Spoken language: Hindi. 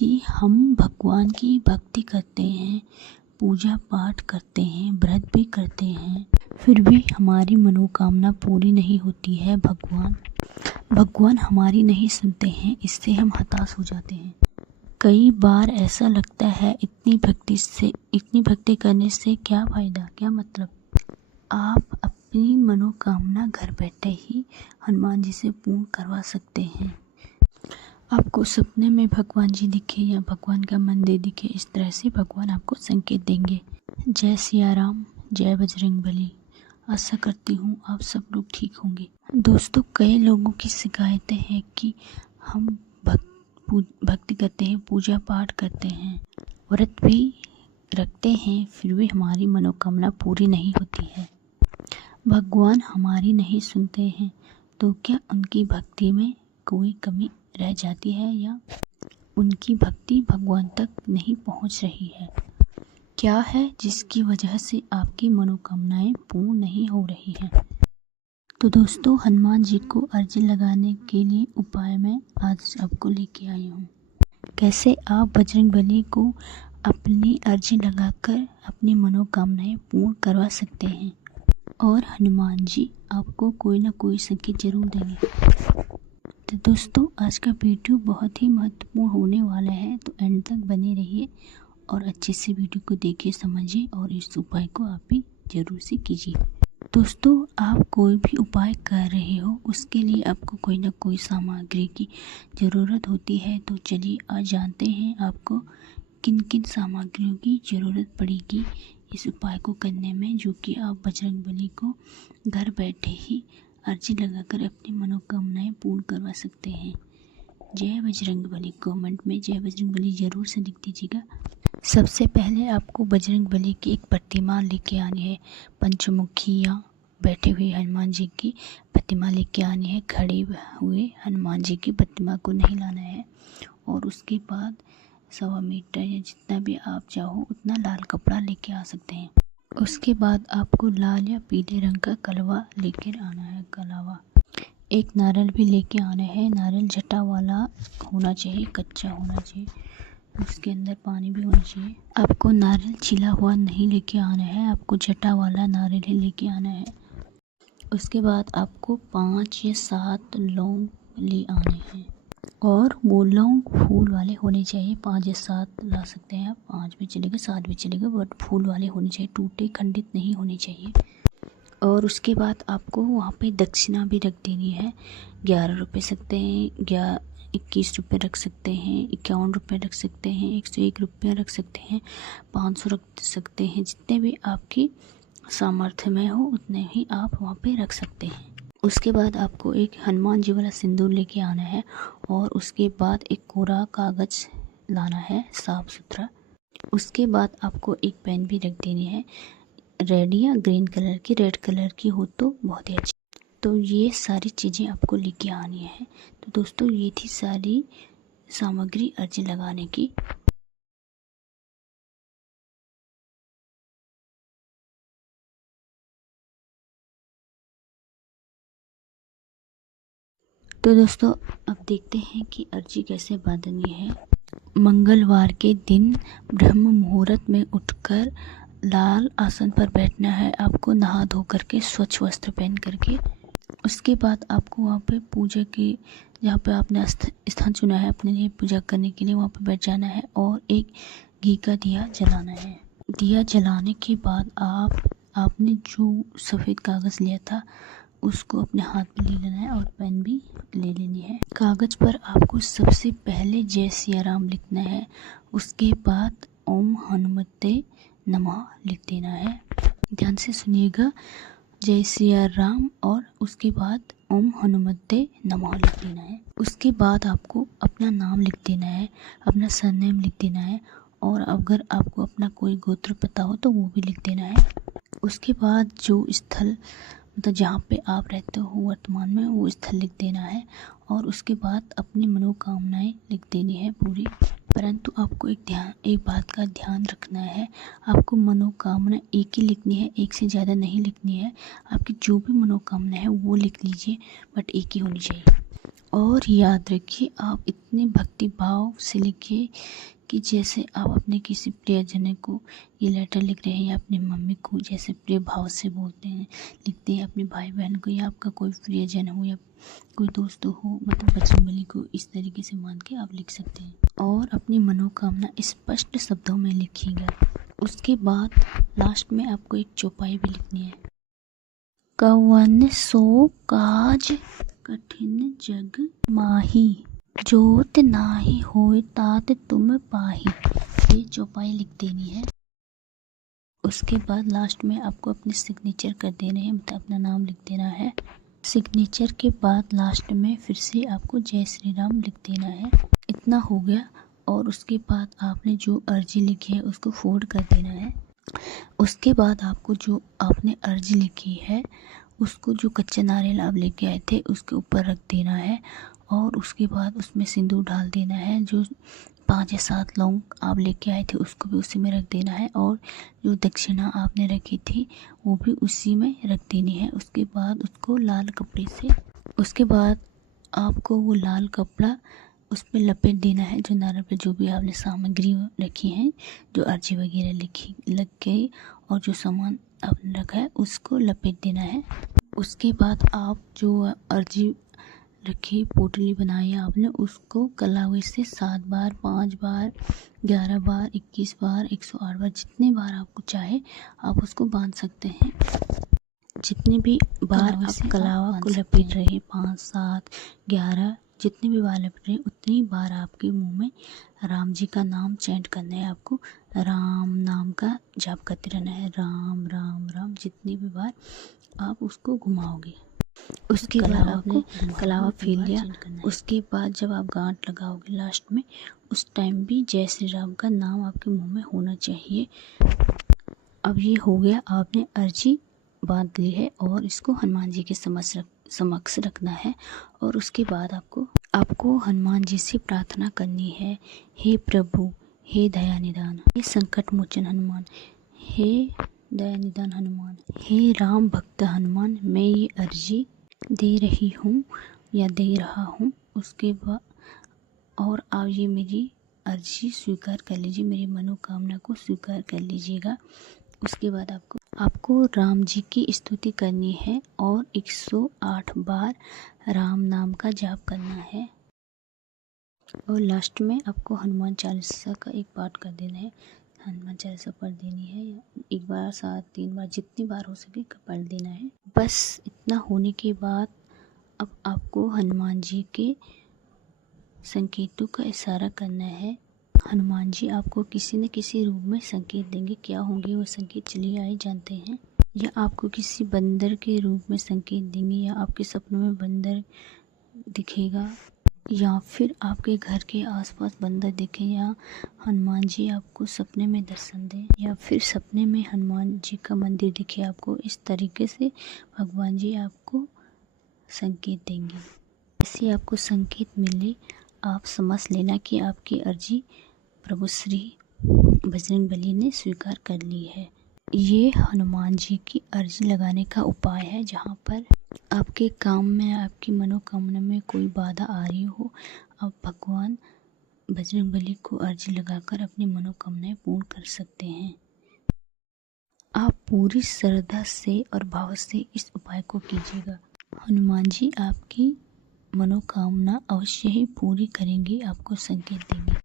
कि हम भगवान की भक्ति करते हैं, पूजा पाठ करते हैं, व्रत भी करते हैं, फिर भी हमारी मनोकामना पूरी नहीं होती है। भगवान हमारी नहीं सुनते हैं, इससे हम हताश हो जाते हैं। कई बार ऐसा लगता है इतनी भक्ति करने से क्या फ़ायदा, क्या मतलब। आप अपनी मनोकामना घर बैठे ही हनुमान जी से पूर्ण करवा सकते हैं। आपको सपने में भगवान जी दिखे या भगवान का मंदिर दिखे, इस तरह से भगवान आपको संकेत देंगे। जय सिया राम, जय बजरंगबली। आशा करती हूँ आप सब लोग ठीक होंगे। दोस्तों, कई लोगों की शिकायतें हैं कि हम भक्ति करते हैं, पूजा पाठ करते हैं, व्रत भी रखते हैं, फिर भी हमारी मनोकामना पूरी नहीं होती है। भगवान हमारी नहीं सुनते हैं, तो क्या उनकी भक्ति में कोई कमी रह जाती है या उनकी भक्ति भगवान तक नहीं पहुंच रही है? क्या है जिसकी वजह से आपकी मनोकामनाएं पूर्ण नहीं हो रही हैं? तो दोस्तों, हनुमान जी को अर्जी लगाने के लिए उपाय मैं आज आपको लेके आई हूँ। कैसे आप बजरंगबली को अपनी अर्जी लगाकर अपनी मनोकामनाएं पूर्ण करवा सकते हैं और हनुमान जी आपको कोई ना कोई संकेत जरूर देंगे। तो दोस्तों, आज का वीडियो बहुत ही महत्वपूर्ण होने वाला है, तो एंड तक बने रहिए और अच्छे से वीडियो को देखिए, समझिए और इस उपाय को आप भी जरूर से कीजिए। दोस्तों, आप कोई भी उपाय कर रहे हो, उसके लिए आपको कोई ना कोई सामग्री की ज़रूरत होती है। तो चलिए आज जानते हैं आपको किन किन सामग्रियों की ज़रूरत पड़ेगी इस उपाय को करने में, जो कि आप बजरंगबली को घर बैठे ही अर्जी लगाकर अपनी मनोकामनाएं पूर्ण करवा सकते हैं। जय बजरंगबली, कमेंट में जय बजरंगबली ज़रूर से लिख दीजिएगा। सबसे पहले आपको बजरंगबली की एक प्रतिमा लेके आनी है। पंचमुखी या बैठे हुए हनुमान जी की प्रतिमा लेके आनी है। खड़े हुए हनुमान जी की प्रतिमा को नहीं लाना है। और उसके बाद 1.25 मीटर या जितना भी आप चाहो उतना लाल कपड़ा लेके आ सकते हैं। उसके बाद आपको लाल या पीले रंग का कलवा लेकर आना है। कलावा, एक नारियल भी लेके आना है। नारियल जटा वाला होना चाहिए, कच्चा होना चाहिए, उसके अंदर पानी भी होना चाहिए। आपको नारियल छिला हुआ नहीं लेके आना है, आपको जटा वाला नारियल ही लेके आना है। उसके बाद आपको 5 या 7 लौंग ले आने हैं और वो लौंग फूल वाले होने चाहिए। 5 या 7 ला सकते हैं आप, 5 भी चलेगा, 7 भी चलेगा, बट फूल वाले होने चाहिए, टूटे खंडित नहीं होने चाहिए। और उसके बाद आपको वहाँ पे दक्षिणा भी रख देनी है। 11 रुपये सकते हैं, 21 रुपये रख सकते हैं, 51 रुपये रख सकते हैं, 101 रुपये रख सकते हैं, 500 रख सकते हैं। जितने भी आपकी सामर्थ्य में हो उतने ही आप वहाँ पे रख सकते हैं। उसके बाद आपको एक हनुमान जी वाला सिंदूर लेके आना है और उसके बाद एक कोरा कागज़ लाना है, साफ सुथरा। उसके बाद आपको एक पेन भी रख देनी है, रेड या ग्रीन कलर की। रेड कलर की हो तो बहुत ही अच्छी। तो ये सारी चीज़ें आपको लेके आनी है। तो दोस्तों, ये थी सारी सामग्री अर्जी लगाने की। तो दोस्तों, अब देखते हैं कि अर्जी कैसे बांधनी है। मंगलवार के दिन ब्रह्म मुहूर्त में उठकर लाल आसन पर बैठना है। आपको नहा धो करके स्वच्छ वस्त्र पहन करके, उसके बाद आपको वहाँ पे पूजा की, जहाँ पे आपने स्थान चुना है अपने लिए पूजा करने के लिए, वहाँ पे बैठ जाना है और एक घी का दिया जलाना है। दिया जलाने के बाद आपने जो सफ़ेद कागज़ लिया था उसको अपने हाथ में ले लेना है और पेन भी ले लेनी है। कागज़ पर आपको सबसे पहले जय सिया राम लिखना है। उसके बाद ओम हनुमते नमः लिख देना है। ध्यान से सुनिएगा, जय सिया राम और उसके बाद ओम हनुमते नमः लिख देना है। उसके बाद आपको अपना नाम लिख देना है, अपना सरनेम लिख देना है और अगर आपको अपना कोई गोत्र पता हो तो वो भी लिख देना है। उसके बाद जो स्थल, मतलब जहाँ पे आप रहते हो वर्तमान में, वो स्थल लिख देना है और उसके बाद अपनी मनोकामनाएं लिख देनी है पूरी। परंतु आपको एक बात का ध्यान रखना है, आपको मनोकामना एक ही लिखनी है, एक से ज़्यादा नहीं लिखनी है। आपकी जो भी मनोकामना है वो लिख लीजिए, बट एक ही होनी चाहिए। और याद रखिए, आप इतने भक्ति भाव से लिखिए कि जैसे आप अपने किसी प्रियजन को ये लेटर लिख रहे हैं या अपनी मम्मी को जैसे प्रिय भाव से बोलते हैं, लिखते हैं, अपने भाई बहन को या आपका कोई प्रियजन हो या कोई दोस्त हो, मतलब बजरंगबली को, इस तरीके से मान के आप लिख सकते हैं। और अपनी मनोकामना स्पष्ट शब्दों में लिखिएगा। उसके बाद लास्ट में आपको एक चौपाई भी लिखनी है। कवन सो काज कठिन जग माही, जोत नाही होय तात तुम पाही। ये चौपाई लिख देनी है। उसके बाद लास्ट में आपको अपने सिग्नेचर कर देने हैं, मतलब अपना नाम लिख देना है। सिग्नेचर के बाद लास्ट में फिर से आपको जय श्री राम लिख देना है। इतना हो गया। और उसके बाद आपने जो अर्जी लिखी है उसको फोल्ड कर देना है। उसके बाद आपको जो आपने अर्जी लिखी है उसको, जो कच्चा नारियल आप लेके आए थे, उसके ऊपर रख देना है। और उसके बाद उसमें सिंदूर डाल देना है। जो 5 या 7 लौंग आप लेके आए थे उसको भी उसी में रख देना है। और जो दक्षिणा आपने रखी थी वो भी उसी में रख देनी है। उसके बाद उसको लाल कपड़े से, उसके बाद आपको वो लाल कपड़ा उस पर लपेट देना है। जो नारियल पर जो भी आपने सामग्री रखी है, जो अर्जी वगैरह लिखी लग गई और जो सामान आपने रखा है उसको लपेट देना है। उसके बाद आप जो अर्जी रखी, पोटली बनाई आपने, उसको कलावे से 7 बार, 5 बार, 11 बार, 21 बार, 108 बार, जितने बार आपको चाहे आप उसको बांध सकते हैं। जितने भी बार आप कलावा को लपेट रहे हैं, 5, 7, 11, जितने भी बार लपेट रहे हैं उतनी बार आपके मुंह में राम जी का नाम चैंट करना है। आपको राम नाम का जाप करते रहना है, राम राम राम, जितनी भी बार आप उसको घुमाओगे। उसके बाद आपने कलावा फेर लिया। उसके बाद जब आप गांठ लगाओगे लास्ट में, उस टाइम भी जय श्री राम का नाम आपके मुंह में होना चाहिए। अब ये हो गया, आपने अर्जी बांध ली है और इसको हनुमान जी के समक्ष रखना है। और उसके बाद आपको हनुमान जी से प्रार्थना करनी है, हे प्रभु, हे दया निदान, हे संकट मोचन हनुमान, हे दया निदान हनुमान, हे राम भक्त हनुमान, मैं ये अर्जी दे रही हूँ या दे रहा हूँ। उसके बाद और आप ये मेरी अर्जी स्वीकार कर लीजिए, मेरी मनोकामना को स्वीकार कर लीजिएगा। उसके बाद आपको राम जी की स्तुति करनी है और 108 बार राम नाम का जाप करना है। और लास्ट में आपको हनुमान चालीसा का एक पाठ कर देना है। हनुमान चालीसा पढ़ देनी है, या 1 बार, 7, 3 बार, जितनी बार हो सके पढ़ देना है। बस इतना होने के बाद अब आपको हनुमान जी के संकेतों का इशारा करना है। हनुमान जी आपको किसी न किसी रूप में संकेत देंगे। क्या होंगे वो संकेत, चलिए आइए जानते हैं। या आपको किसी बंदर के रूप में संकेत देंगे, या आपके सपनों में बंदर दिखेगा, या फिर आपके घर के आसपास बंदर दिखे, या हनुमान जी आपको सपने में दर्शन दें, या फिर सपने में हनुमान जी का मंदिर दिखे आपको। इस तरीके से भगवान जी आपको संकेत देंगे। जैसे आपको संकेत मिले आप समझ लेना कि आपकी अर्जी प्रभु श्री बजरंगबली ने स्वीकार कर ली है। ये हनुमान जी की अर्जी लगाने का उपाय है। जहाँ पर आपके काम में, आपकी मनोकामना में कोई बाधा आ रही हो, आप भगवान बजरंगबली को अर्जी लगाकर अपनी मनोकामनाएं पूर्ण कर सकते हैं। आप पूरी श्रद्धा से और भाव से इस उपाय को कीजिएगा। हनुमान जी आपकी मनोकामना अवश्य ही पूरी करेंगे, आपको संकेत देंगे।